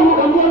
ele, ele é